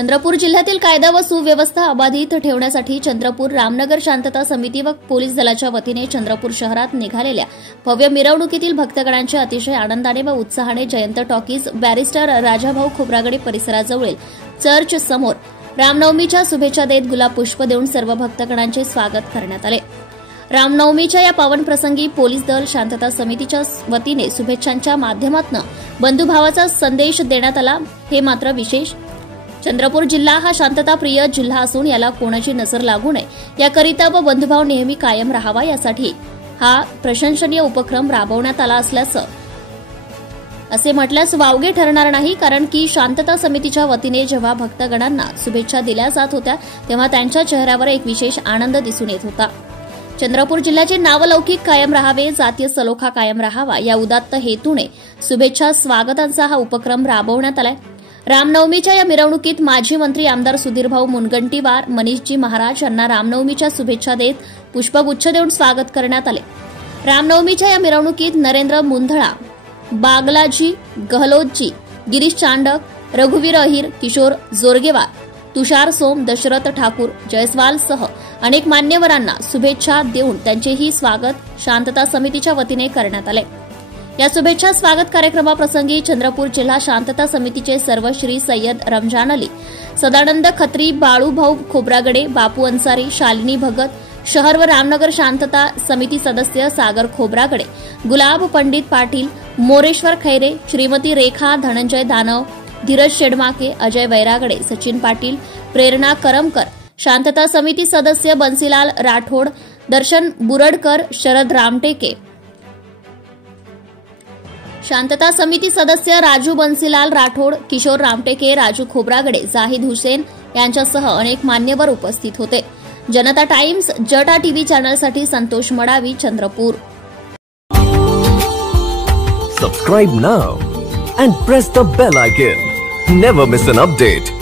चंद्रपूर जिल्ह्यातील कायदा व सुव्यवस्था अबाधित ठेवण्यासाठी चंद्रपूर रामनगर शांतता समिती व पोलीस दलाच्या वतीने चंद्रपूर शहरात निघालेल्या भव्य मिरवणुकीतील भक्तगणांचे अतिशय आनंदाने व उत्साहाने जयंत टॉकीज, बॅरिस्टर राजाभाऊ खोब्रागडे परिसराजवळील चर्च समोर रामनवमीच्या शुभेच्छा देत गुलाब पुष्प देऊन सर्व भक्तगणांचे स्वागत करण्यात आले। रामनवमीच्या या पावन प्रसंगी पोलीस दल शांतता समितीच्या वतीने शुभेच्छांच्या माध्यमातून बंधुभावाचा संदेश देण्यात आला। हे मात्र विशेष, चंद्रपूर जिल्हा हा शांतताप्रिय जिल्हा असून याला कोणाची नजर लागू नये याकरिता व बंधुभाव नेहमी कायम राहावा यासाठी हा प्रशंसनीय उपक्रम राबवण्यात आला असल्याचं असे म्हटल्यास वावगे ठरणार नाही, कारण की शांतता समितीच्या वतीने जेव्हा भक्तगणांना शुभेच्छा दिल्या जात होत्या तेव्हा त्यांच्या चेहऱ्यावर एक विशेष आनंद दिसून येत होता। चंद्रपूर जिल्ह्याचे नावलौकिक कायम राहावे, जातीय सलोखा कायम राहावा या उदात्त हेतूने शुभेच्छा स्वागतांचा हा उपक्रम राबवण्यात आलाय। रामनवमीच्या या मिरवणुकीत माजी मंत्री आमदार सुधीरभाऊ मुनगंटीवार, मनीषजी महाराज यांना रामनवमीच्या शुभेच्छा देत पुष्पगुच्छ देऊन स्वागत करण्यात आले। रामनवमीच्या या मिरवणुकीत नरेंद्र मुंधळा, बागलाजी गहलोतजी, गिरीश चांडक, रघुवीर अहिर, किशोर जोरगेवार, तुषार सोम, दशरथ ठाकूर, जयस्वाल सह अनेक मान्यवरांना शुभेच्छा देऊन त्यांचेही स्वागत शांतता समितीच्या वतीने करण्यात आले। या शुभेच्छा स्वागत कार्यक्रमाप्रसंगी चंद्रपूर जिल्हा शांतता समितीचे सर्व श्री सय्यद रमजान अली, सदानंद खत्री, बाळूभाऊ खोब्रागडे, बापू अन्सारी, शालिनी भगत, शहर व रामनगर शांतता समिती सदस्य सागर खोब्रागडे, गुलाब पंडित पाटील, मोरेश्वर खैरे, श्रीमती रेखा धनंजय दानव, धीरज शेडमाके, अजय वैरागडे, सचिन पाटील, प्रेरणा करमकर, शांतता समिती सदस्य बन्सीलाल राठोड, दर्शन बुरडकर, शरद रामटेके, शांतता समिती सदस्य राजू बन्सीलाल राठोड, किशोर रामटेके, राजू खोब्रागडे, जाहिद हुसेन यांच्यासह अनेक मान्यवर उपस्थित होते। जनता टाइम्स जटा टीव्ही चॅनलसाठी Santosh Madavi, Chandrapur. Subscribe now and press the bell icon. Never miss an update.